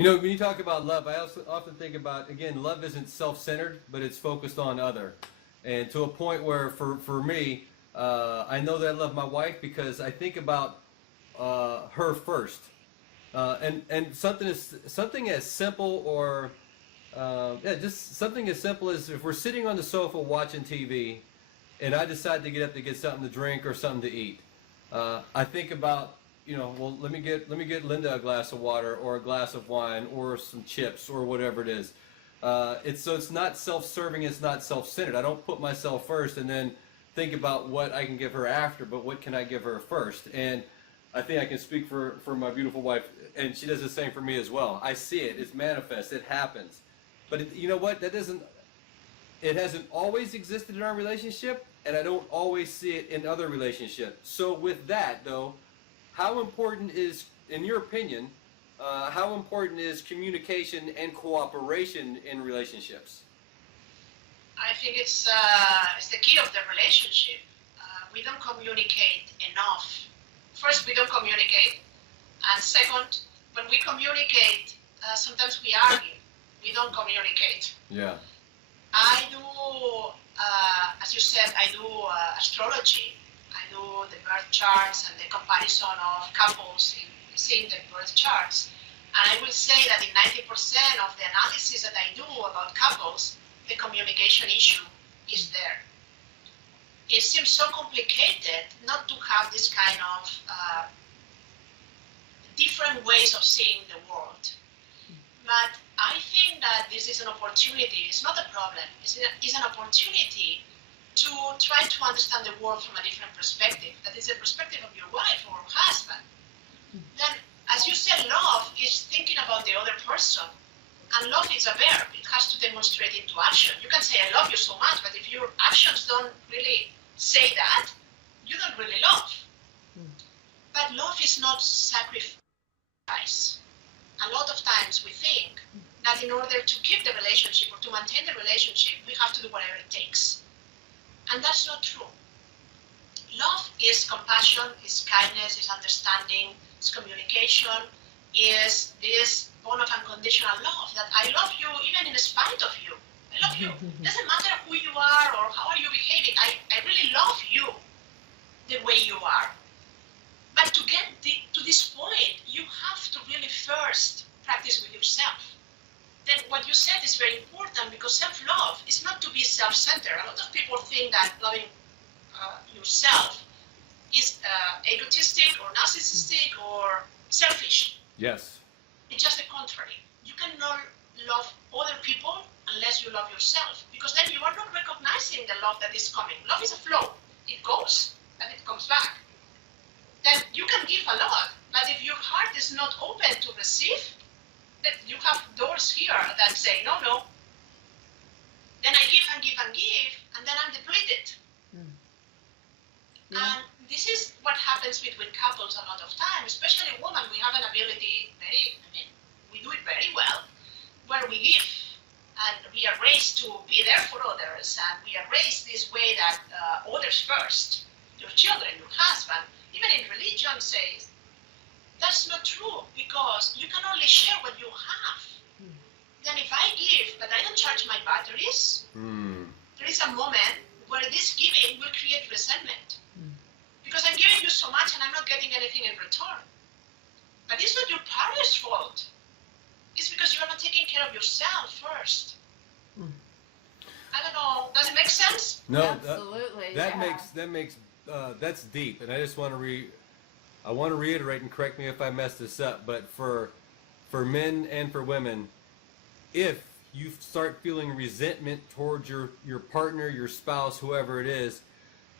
You know, when you talk about love, I also often think about, again, love isn't self-centered, but it's focused on other. And to a point where, for me, I know that I love my wife because I think about her first. And something as simple or yeah, just something as simple as if we're sitting on the sofa watching TV, and I decide to get up to get something to drink or something to eat. I think about, well, let me get Linda a glass of water or a glass of wine or some chips or whatever it is. It's not self-serving, it's not self-centered. I don't put myself first and then think about what I can give her after, but what can I give her first? And I think I can speak for my beautiful wife, and she does the same for me as well. I see it, it's manifest, it happens. But you know what? It hasn't always existed in our relationship, and I don't always see it in other relationships. So with that, though, how important is, in your opinion, how important is communication and cooperation in relationships? I think it's the key of the relationship. We don't communicate enough. First, we don't communicate, and second, when we communicate, sometimes we argue. We don't communicate. Yeah. I do, as you said, I do astrology. I do the birth charts and the comparison of couples in seeing the birth charts. And I will say that in 90% of the analysis that I do about couples, the communication issue is there. It seems so complicated not to have this kind of different ways of seeing the world. But I think that this is an opportunity. It's not a problem. It's an opportunity to try to understand the world from a different perspective. That is the perspective of your wife or husband. Then, as you said, love is thinking about the other person. And love is a verb. It has to demonstrate into action. You can say, I love you so much, but if your actions don't really say that, you don't really love. But love is not sacrifice. A lot of times we think that in order to keep the relationship or to maintain the relationship, we have to do whatever it takes. And that's not true. Love is compassion, is kindness, is understanding, is communication, is this bond of unconditional love, that I love you even in spite of you. I love you. Doesn't matter who you are or how are you behaving. I really love you the way you are. But to get to this point, you have to really first practice with yourself. Then what you said is very important, because self-love is not to be self-centered. A lot of people think that loving yourself is egotistic or narcissistic or selfish. Yes. It's just the contrary. You cannot love other people unless you love yourself, because then you are not recognizing the love that is coming. Love is a flow. It goes and it comes back. Then you can give a lot, but if your heart is not open to receive, then you have doors here that say, no, no. Then I give and give and give, and then I'm depleted. Yeah. And this is what happens between couples a lot of time, especially women. We have an ability, we do it very well, where we give, and we are raised to be there for others, and we are raised this way that others first, your children, your husband, even in religion says, that's not true, because you can only share what you have. Then if I give, but I don't charge my batteries, there is a moment where this giving will create resentment. Because I'm giving you so much and I'm not getting anything in return. But it's not your partner's fault. It's because you are not taking care of yourself first. I don't know, does it make sense? No, absolutely. That's deep, and I just want to I want to reiterate, and correct me if I mess this up, but for men and for women, if you start feeling resentment towards your partner, your spouse, whoever it is,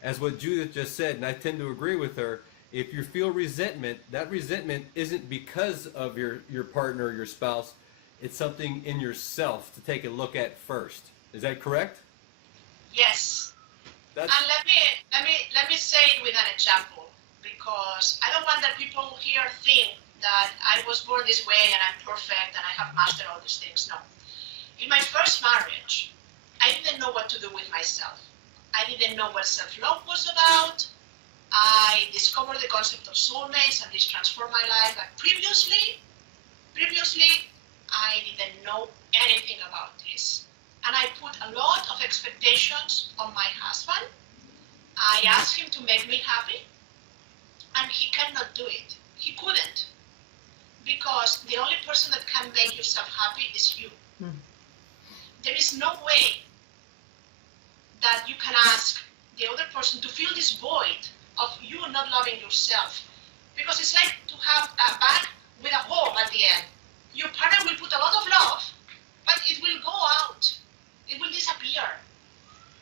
as what Judith just said, and I tend to agree with her, if you feel resentment, that resentment isn't because of your partner or your spouse, it's something in yourself to take a look at first. Is that correct? Yes. And let me say it with an example, because I don't want that people here think that I was born this way and I'm perfect and I have mastered all these things. No. In my first marriage, I didn't know what to do with myself. I didn't know what self-love was about. I discovered the concept of soulmates, and this transformed my life. But previously, I didn't know anything about this. And I put a lot of expectations on my husband. I asked him to make me happy, and he cannot do it. He couldn't. Because the only person that can make yourself happy is you. Mm. There is no way that you can ask the other person to fill this void of you not loving yourself. Because it's like to have a bag with a hole at the end. Your partner will put a lot of love, but it will go out. It will disappear.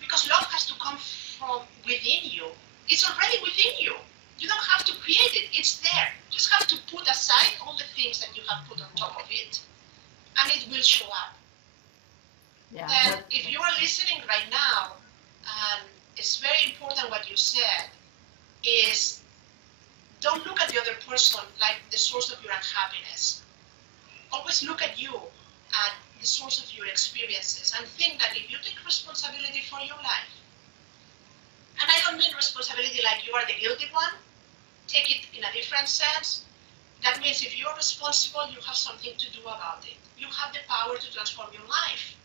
Because love has to come from within you. It's already within you. You don't have to create it. It's there. You just have to put aside all the things that you have put on top of it, and it will show up. Yeah, then if you are listening right now, and it's very important what you said, is don't look at the other person like the source of your unhappiness. Always look at you, at the source of your experiences, and think that if you take responsibility for your life, and I don't mean responsibility like you are the guilty one, take it in a different sense. That means if you're responsible, you have something to do about it. You have the power to transform your life.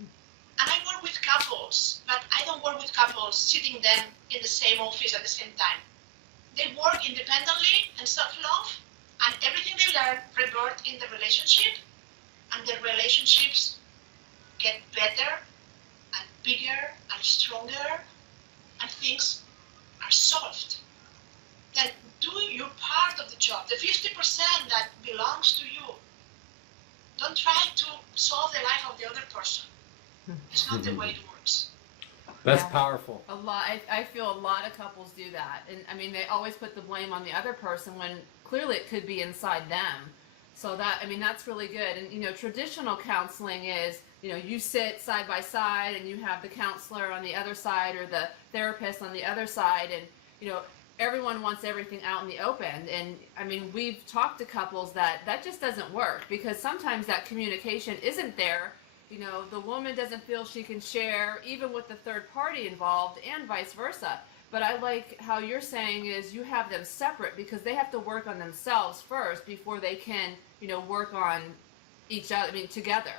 And I work with couples, but I don't work with couples sitting them in the same office at the same time. They work independently and self-love, and everything they learn revert in the relationship, and the relationships get better and bigger and stronger, and things are solved. Then do your part of the job, the 50% that belongs to you. Don't try to solve the life of the other person. It's not the way it works. That's powerful. A lot. I feel a lot of couples do that, and I mean they always put the blame on the other person when clearly it could be inside them. So that, I mean, that's really good. And you know, traditional counseling is, you know, you sit side by side and you have the counselor on the other side or the therapist on the other side, and you know, everyone wants everything out in the open. And I mean, we've talked to couples that just doesn't work because sometimes that communication isn't there. You know, the woman doesn't feel she can share even with the third party involved, and vice versa. But I like how you're saying is you have them separate because they have to work on themselves first before they can, you know, work on each other, I mean, together.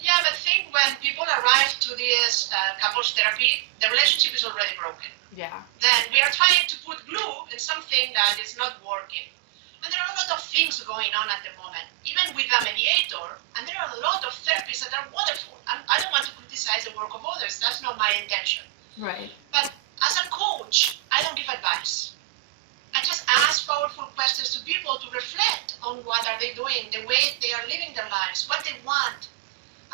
Yeah, but think when people arrive to this couples therapy, the relationship is already broken. Yeah. Then we are trying to put glue in something that is not working. And there are a lot of things going on at the moment, even with a mediator, and there are a lot of therapists that are wonderful. I don't want to criticize the work of others, that's not my intention. Right. But as a coach, I don't give advice. I just ask powerful questions to people to reflect on what are they doing, the way they are living their lives, what they want.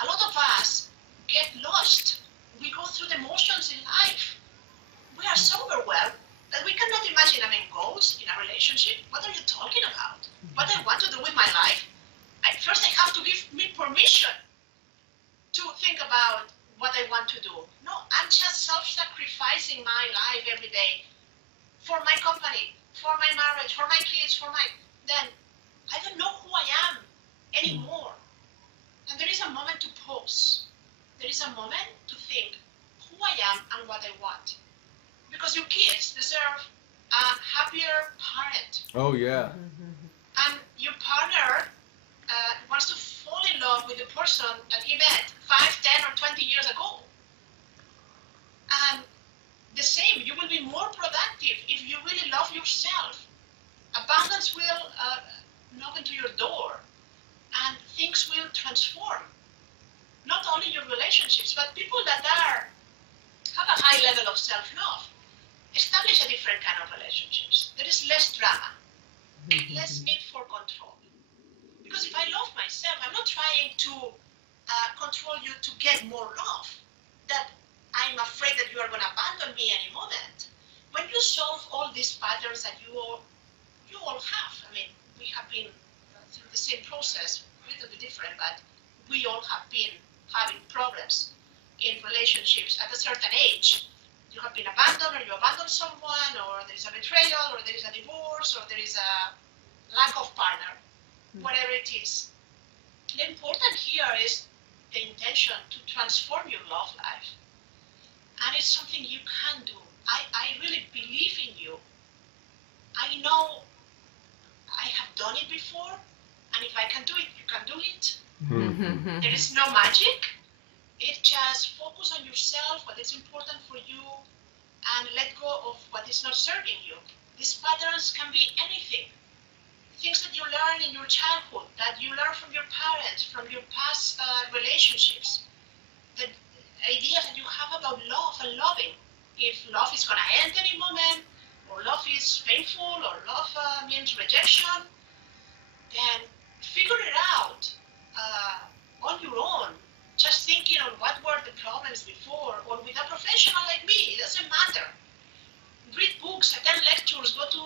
A lot of us get lost. We go through the motions in life. We are so overwhelmed that we cannot imagine having goals in a relationship. What are you talking about? What I want to do with my life? First I have to give me permission to think about what I want to do. No, I'm just self-sacrificing my life every day for my company, for my marriage, for my kids, then I don't know who I am anymore. And there is a moment to pause. There is a moment to think who I am and what I want. Because your kids deserve a happier parent. Oh, yeah. And your partner wants to fall in love with the person that he met 5, 10, or 20 years ago. And the same, you will be more productive if you really love yourself. Abundance will knock into your door, and things will transform. Not only your relationships, but people that have a high level of self-love establish a different kind of relationships. There is less drama, less need for control. Because if I love myself, I'm not trying to control you to get more love. That I'm afraid that you are going to abandon me any moment. When you solve all these patterns that you all have, I mean, we have been through the same process, a little bit different, but we all have been having problems in relationships at a certain age. You have been abandoned, or you abandon someone, or there is a betrayal, or there is a divorce, or there is a lack of partner, whatever it is. The important here is the intention to transform your love life. And it's something you can do. I really believe in you. I know I have done it before, and And if I can do it, you can do it. Mm-hmm. There is no magic. It just focus on yourself, what is important for you, and let go of what is not serving you. These patterns can be anything. Things that you learn in your childhood, that you learn from your parents, from your past relationships, the ideas that you have about love and loving. If love is going to end any moment, or love is painful, or love means rejection, then figure it out on your own. Just thinking on what were the problems before, or with a professional like me, it doesn't matter. Read books, attend lectures, go to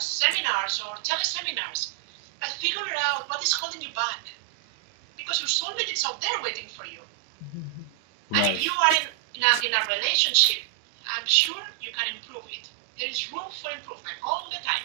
seminars or teleseminars, and figure out what is holding you back. Because your soulmate is out there waiting for you. And if you are in a relationship, I'm sure you can improve it. There is room for improvement all the time.